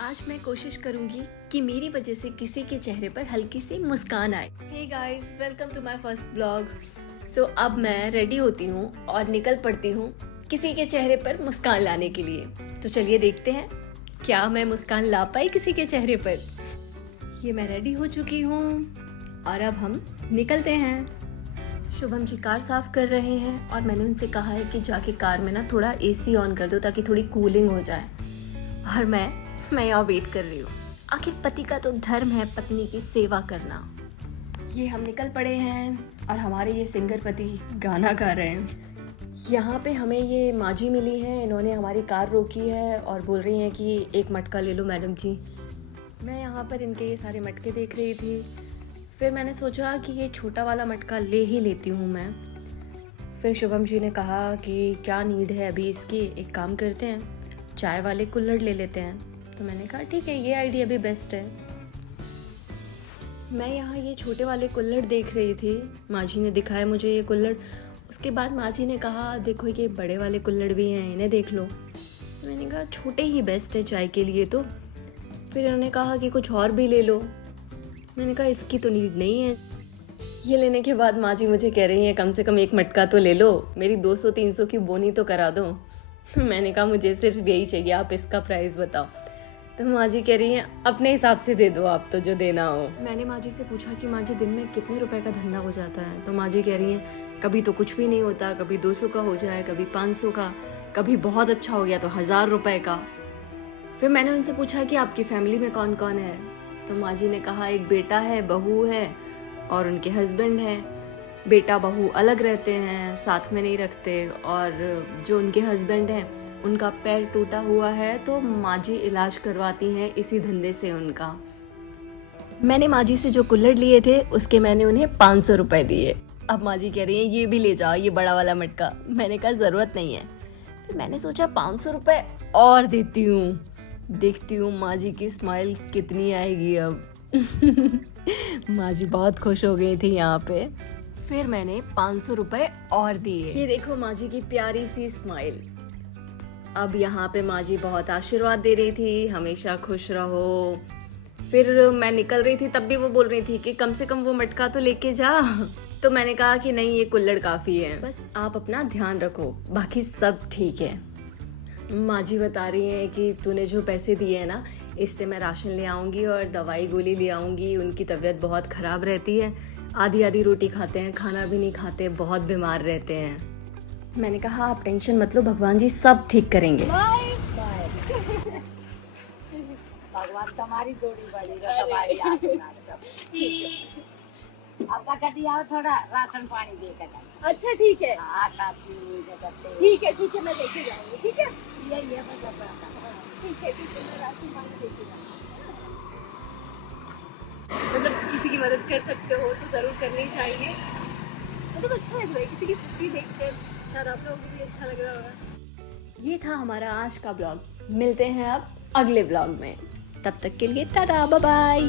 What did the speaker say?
आज मैं कोशिश करूंगी कि मेरी वजह से किसी के चेहरे पर हल्की सी मुस्कान आए। Hey guys, welcome to my first blog. So अब मैं रेडी होती हूँ और निकल पड़ती हूँ किसी के चेहरे पर मुस्कान लाने के लिए। तो चलिए देखते हैं क्या मैं मुस्कान ला पाई किसी के चेहरे पर। ये मैं रेडी हो चुकी हूँ और अब हम निकलते हैं। शुभम जी कार साफ कर रहे हैं और मैंने उनसे कहा है कि जाके कार में ना थोड़ा एसी ऑन कर दो ताकि थोड़ी कूलिंग हो जाए। और मैं यहाँ वेट कर रही हूँ। आखिर पति का तो धर्म है पत्नी की सेवा करना। ये हम निकल पड़े हैं और हमारे ये सिंगर पति गाना गा रहे हैं। यहाँ पे हमें ये माजी मिली है, इन्होंने हमारी कार रोकी है और बोल रही हैं कि एक मटका ले लो मैडम जी। मैं यहाँ पर इनके ये सारे मटके देख रही थी, फिर मैंने सोचा कि ये छोटा वाला मटका ले ही लेती हूँ मैं। फिर शुभम जी ने कहा कि क्या नीड है अभी इसकी, एक काम करते हैं चाय वाले कुल्हड़ ले लेते हैं। तो मैंने कहा ठीक है, ये आइडिया भी बेस्ट है। मैं यहाँ ये छोटे वाले कुल्हड़ देख रही थी, माँ जी ने दिखाया मुझे ये कुल्हड़। उसके बाद माँ जी ने कहा देखो ये बड़े वाले कुल्हड़ भी हैं, इन्हें देख लो। मैंने कहा छोटे ही बेस्ट है चाय के लिए तो। फिर इन्होंने कहा कि कुछ और भी ले लो। मैंने कहा इसकी तो नीड नहीं है। ये लेने के बाद माँ जी मुझे कह रही हैं कम से कम एक मटका तो ले लो, मेरी 200-300 की बोनी तो करा दो। मैंने कहा मुझे सिर्फ यही चाहिए, आप इसका प्राइस बताओ। तो माँ जी कह रही हैं अपने हिसाब से दे दो आप, तो जो देना हो। मैंने माँ जी से पूछा कि माँ जी दिन में कितने रुपए का धंधा हो जाता है। तो माँ जी कह रही हैं कभी तो कुछ भी नहीं होता, कभी 200 का हो जाए, कभी 500 का, कभी बहुत अच्छा हो गया तो 1000 रुपए का। फिर मैंने उनसे पूछा कि आपकी फैमिली में कौन कौन है। तो माँ जी ने कहा एक बेटा है, बहू है और उनके हस्बैंड हैं। बेटा बहू अलग रहते हैं, साथ में नहीं रखते। और जो उनके हस्बैंड हैं उनका पैर टूटा हुआ है तो माँ जी इलाज करवाती हैं इसी धंधे से उनका। मैंने माँ जी से जो कुल्हड़ लिए थे उसके मैंने उन्हें 500 रुपए दिए। अब माँ जी कह रही हैं ये भी ले जाओ, ये बड़ा वाला मटका। मैंने कहा ज़रूरत नहीं है। फिर मैंने सोचा 500 रुपए और देती हूँ, देखती हूँ माँ जी की स्माइल कितनी आएगी अब। माँ जी बहुत खुश हो गई थी यहाँ पे। फिर मैंने 500 रुपए और दिए। ये देखो माँ जी की प्यारी सी स्माइल। अब यहाँ पे माँ जी बहुत आशीर्वाद दे रही थी, हमेशा खुश रहो। फिर मैं निकल रही थी तब भी वो बोल रही थी कि कम से कम वो मटका तो लेके जा। तो मैंने कहा कि नहीं, ये कुल्हड़ काफ़ी है, बस आप अपना ध्यान रखो, बाकी सब ठीक है। माँ जी बता रही हैं कि तूने जो पैसे दिए हैं ना, इससे मैं राशन ले आऊँगी और दवाई गोली ले आऊँगी। उनकी तबीयत बहुत ख़राब रहती है, आधी आधी रोटी खाते हैं, खाना भी नहीं खाते, बहुत बीमार रहते हैं। मैंने कहा आप टेंशन मत लो, भगवान जी सब ठीक करेंगे। भगवान तुम्हारी जोड़ी बड़ी तुम्हारी आशीर्वाद सब ठीक है। अब का कहती आओ थोड़ा राशन पानी दे कर। अच्छा ठीक है, ठीक है ठीक है, मैं लेके जाऊंगी। ठीक है ये मतलब ठीक है, मैं राशन पानी लेके जाऊंगी। मतलब किसी की मदद कर सकते हो तो ज़रूर करनी चाहिए। मतलब अच्छा लग रहा है किसी की खुशी देखकर, शायद आप लोगों को भी अच्छा लग रहा होगा। ये था हमारा आज का ब्लॉग। मिलते हैं अब अगले ब्लॉग में, तब तक के लिए टाटा बाय बाय।